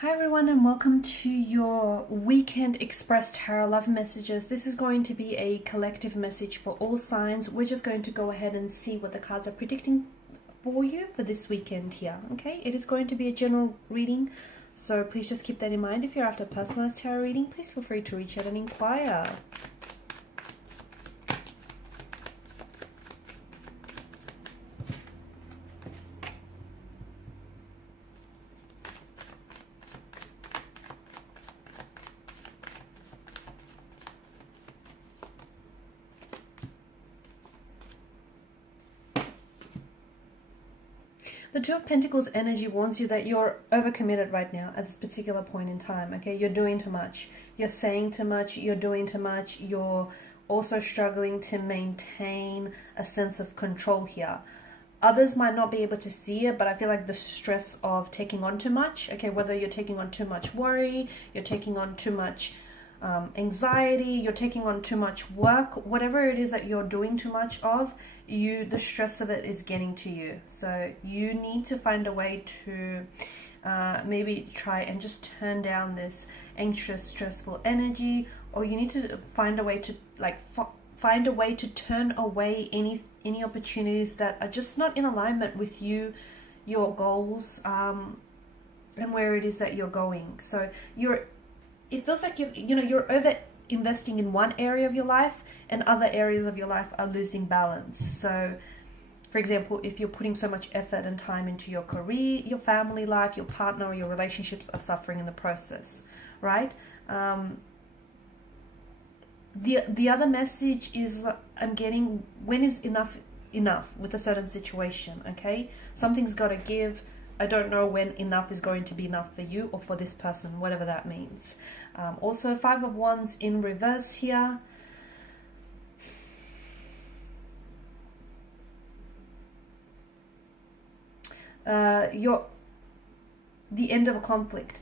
Hi everyone and welcome to your Weekend Express Tarot Love Messages. This is going to be a collective message for all signs. We're just going to go ahead and see what the cards are predicting for you for this weekend here. Okay, it is going to be a general reading, so please just keep that in mind. If you're after a personalized tarot reading, please feel free to reach out and inquire. The Two of Pentacles energy warns you that you're overcommitted right now at this particular point in time, okay? You're doing too much. You're saying too much. You're doing too much. You're also struggling to maintain a sense of control here. Others might not be able to see it, but I feel like the stress of taking on too much, okay, whether you're taking on too much worry, you're taking on too much anxiety, you're taking on too much work, whatever it is that you're doing too much of, the stress of it is getting to you. So you need to find a way to maybe try and just turn down this anxious, stressful energy, or you need to find a way to find a way to turn away any opportunities that are just not in alignment with you, your goals, and where it is that you're going. So it feels like you're over investing in one area of your life and other areas of your life are losing balance. So for example, if you're putting so much effort and time into your career, your family life, your partner, or your relationships are suffering in the process, right? The other message is I'm getting, when is enough with a certain situation, okay? Something's got to give. I don't know when enough is going to be enough for you or for this person, whatever that means. Also, Five of Wands in reverse here. The end of a conflict,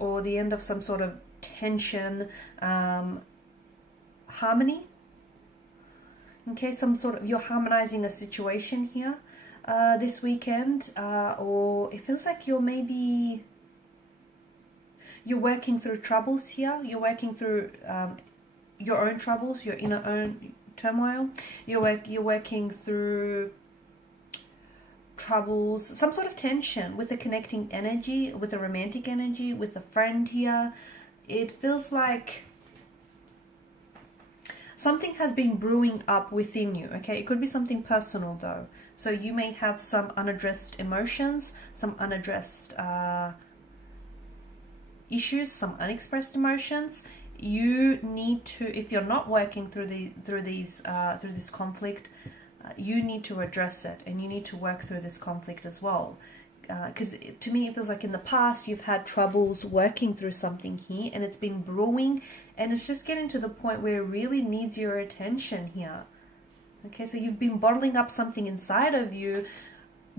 or the end of some sort of tension, harmony. Okay, you're harmonizing a situation here this weekend, or it feels like you're working through troubles here. You're working through your own troubles, your inner own turmoil. You're working through troubles, some sort of tension with a connecting energy, with a romantic energy, with a friend here. It feels like something has been brewing up within you, okay? It could be something personal though. So you may have some unaddressed emotions, some unaddressed issues, some unexpressed emotions. You need to, if you're not working through this conflict, you need to address it, and you need to work through this conflict as well. Because to me it feels like in the past you've had troubles working through something here, and it's been brewing, and it's just getting to the point where it really needs your attention here. Okay, so you've been bottling up something inside of you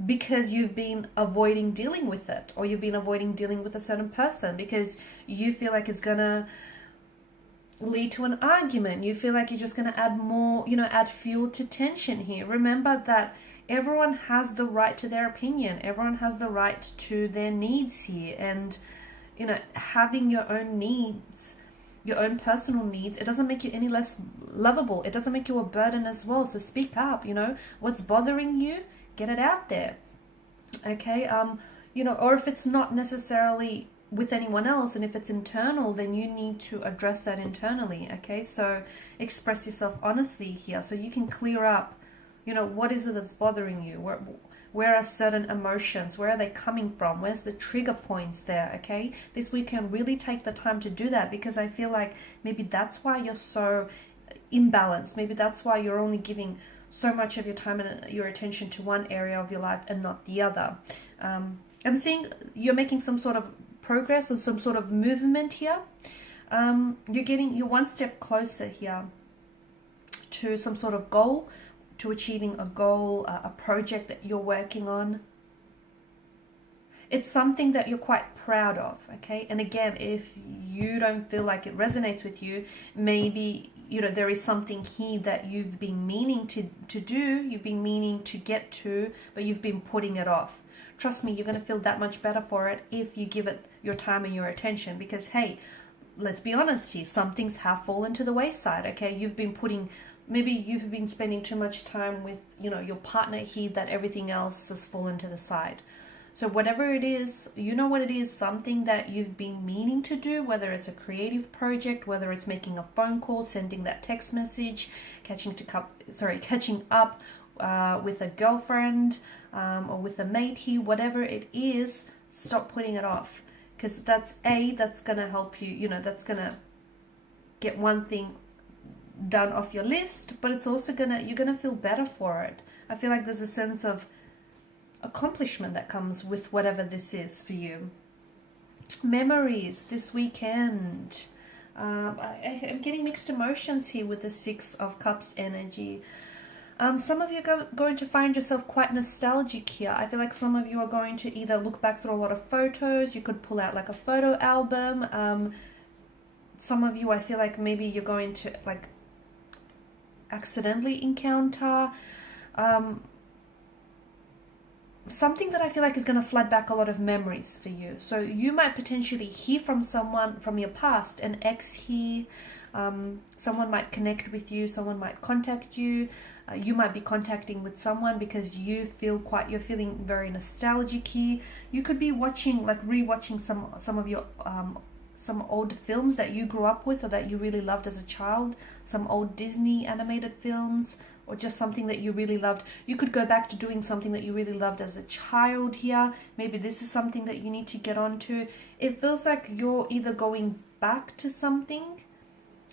because you've been avoiding dealing with it, or you've been avoiding dealing with a certain person because you feel like it's gonna lead to an argument. You feel like you're just going to add more, add fuel to tension here. Remember that everyone has the right to their opinion. Everyone has the right to their needs here. And, having your own needs, your own personal needs, it doesn't make you any less lovable. It doesn't make you a burden as well. So speak up, what's bothering you, get it out there. Okay. Or if it's not necessarily with anyone else, and if it's internal, then you need to address that internally. Okay, so express yourself honestly here so you can clear up, what is it that's bothering you, where are certain emotions, where are they coming from, where's the trigger points there. Okay, this weekend really take the time to do that, because I feel like maybe that's why you're so imbalanced. Maybe that's why you're only giving so much of your time and your attention to one area of your life and not the other. I'm seeing you're making some sort of progress or some sort of movement here. You're one step closer here to some sort of goal, to achieving a goal, a project that you're working on. It's something that you're quite proud of, okay? And again, if you don't feel like it resonates with you, maybe there is something here that you've been meaning to do, you've been meaning to get to, but you've been putting it off. Trust me, you're going to feel that much better for it if you give it your time and your attention, because hey, let's be honest here, some things have fallen to the wayside. Okay, maybe you've been spending too much time with, you know, your partner here, that everything else has fallen to the side. So whatever it is, you know what it is, something that you've been meaning to do, whether it's a creative project, whether it's making a phone call, sending that text message, catching up with a girlfriend or with a mate here, whatever it is, stop putting it off. Because that's going to help you, you know, that's going to get one thing done off your list, but it's also you're going to feel better for it. I feel like there's a sense of accomplishment that comes with whatever this is for you. Memories this weekend. I'm getting mixed emotions here with the Six of Cups energy. Some of you are going to find yourself quite nostalgic here. I feel like some of you are going to either look back through a lot of photos. You could pull out like a photo album. Some of you, I feel like maybe you're going to like accidentally encounter something that I feel like is going to flood back a lot of memories for you. So you might potentially hear from someone from your past, an ex here. Someone might connect with you, someone might contact you. You might be contacting with someone because you're feeling very nostalgic here. You could be rewatching some of your some old films that you grew up with or that you really loved as a child, some old Disney animated films, or just something that you really loved. You could go back to doing something that you really loved as a child here. Maybe this is something that you need to get onto. It feels like you're either going back to something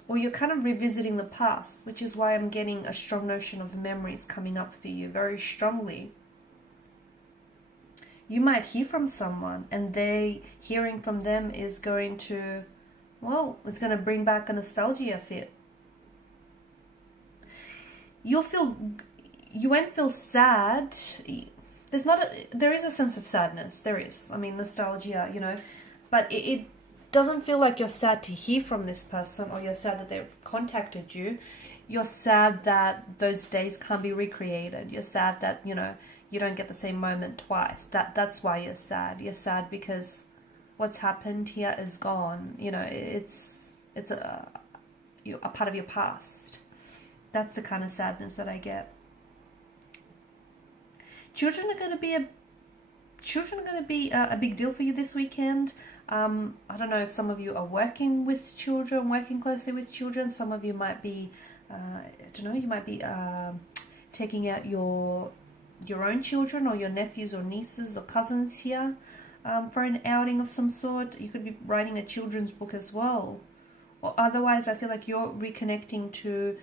or you're kind of revisiting the past, which is why I'm getting a strong notion of the memories coming up for you very strongly. You might hear from someone and hearing from them is going to, it's going to bring back a nostalgia fit. You won't feel sad. There is a sense of sadness. There is. I mean, nostalgia, you know, but it doesn't feel like you're sad to hear from this person or you're sad that they've contacted you. You're sad that those days can't be recreated. You're sad that, you know, you don't get the same moment twice. That's why you're sad. You're sad because what's happened here is gone. You know, it's a part of your past. That's the kind of sadness that I get. Children are going to be a big deal for you this weekend. I don't know if some of you are working with children, working closely with children. Some of you might be, you might be taking out your own children or your nephews or nieces or cousins here for an outing of some sort. You could be writing a children's book as well. Or otherwise, I feel like you're reconnecting to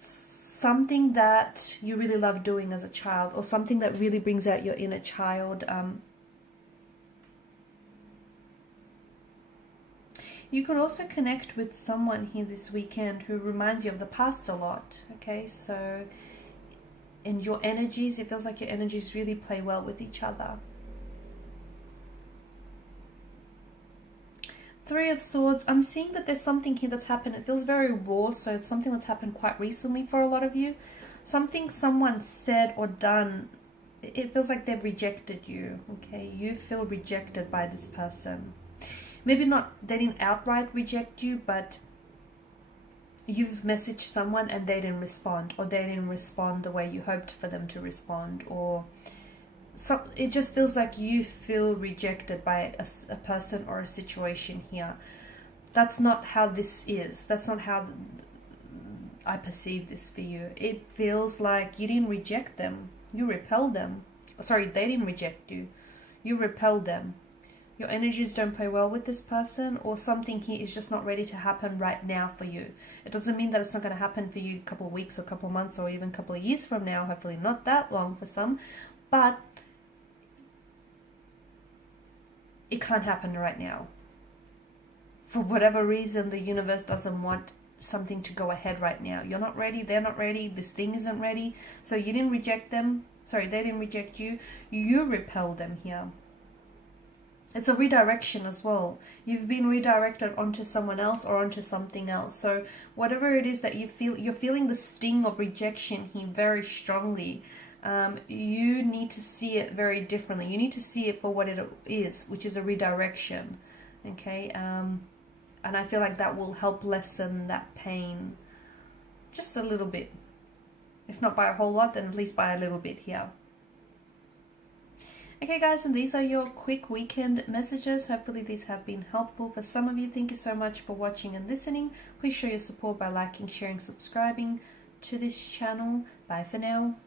something that you really love doing as a child, or something that really brings out your inner child. You could also connect with someone here this weekend who reminds you of the past a lot. Okay, so in your energies, it feels like your energies really play well with each other. Three of Swords, I'm seeing that there's something here that's happened. It feels very raw, so it's something that's happened quite recently for a lot of you. Something someone said or done, it feels like they've rejected you, okay? You feel rejected by this person. Maybe not, they didn't outright reject you, but you've messaged someone and they didn't respond, or they didn't respond the way you hoped for them to respond, or so it just feels like you feel rejected by a person or a situation here. That's not how this is. That's not how I perceive this for you. It feels like you didn't reject them. You repelled them. Sorry, they didn't reject you. You repelled them. Your energies don't play well with this person, or something here is just not ready to happen right now for you. It doesn't mean that it's not going to happen for you a couple of weeks or a couple of months or even a couple of years from now. Hopefully not that long for some. But it can't happen right now. For whatever reason, the universe doesn't want something to go ahead right now. You're not ready, they're not ready, this thing isn't ready. So you didn't reject them. Sorry, they didn't reject you. You repelled them here. It's a redirection as well. You've been redirected onto someone else or onto something else. So whatever it is that you feel, you're feeling the sting of rejection here very strongly. you need to see it very differently. You need to see it for what it is, which is a redirection. Okay, and I feel like that will help lessen that pain just a little bit. If not by a whole lot, then at least by a little bit here. Okay guys, and these are your quick weekend messages. Hopefully these have been helpful for some of you. Thank you so much for watching and listening. Please show your support by liking, sharing, subscribing to this channel. Bye for now.